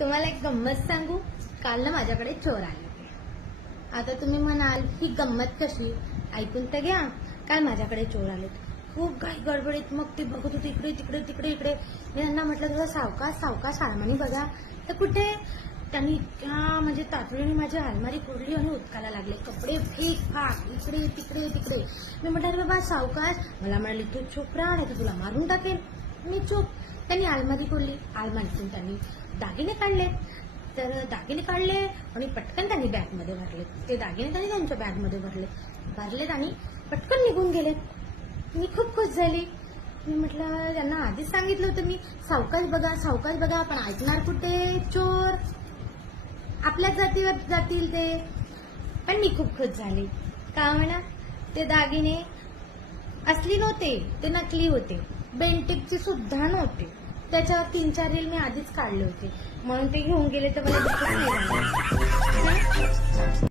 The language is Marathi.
तुम्हाला एक गंमत सांगू. काल ना माझ्याकडे चोर आले होते. आता तुम्ही म्हणाल ही गंमत कशी, ऐकून तर घ्या. काल माझ्याकडे चोर आलेत. खूप घाई गडबडीत मग ते बघत होते इकडे तिकडे तिकडे इकडे. मी त्यांना म्हटलं थोडं सावकाश सावकाश आळमानी बघा. तर कुठे त्यांनी इतक्या म्हणजे तातडीने माझी अलमारी फोडली आणि उचकायला लागले. कपडे फेक फाक इकडे तिकडे तिकडे. मी म्हटलं अरे बाबा सावकाश. मला म्हणाली तू चुप राहा नाही तर तुला मारून टाकेल. मी चुप. त्यांनी अलमारी फोडली. अलमारीतून त्यांनी दागिने काढले. तर दागिने काढले आणि पटकन त्यांनी बॅगमध्ये भरले. ते दागिने त्यांनी त्यांच्या बॅगमध्ये भरलेत आणि पटकन निघून गेले. मी खूप खुश झाली. मी म्हटलं त्यांना आधीच सांगितलं होतं मी सावकाश बघा पण ऐकणार कुठे चोर. आपल्याच जातीवर जातील ते. पण मी खूप खुश झाली. का म्हणा ते दागिने असली नव्हते, ते नकली होते. बेंटिकचे सुद्धा नव्हते. त्याच्यावर 3-4 रील मी आधीच काढले होते म्हणून ते घेऊन गेले तर मला दुःखच नाही झालं.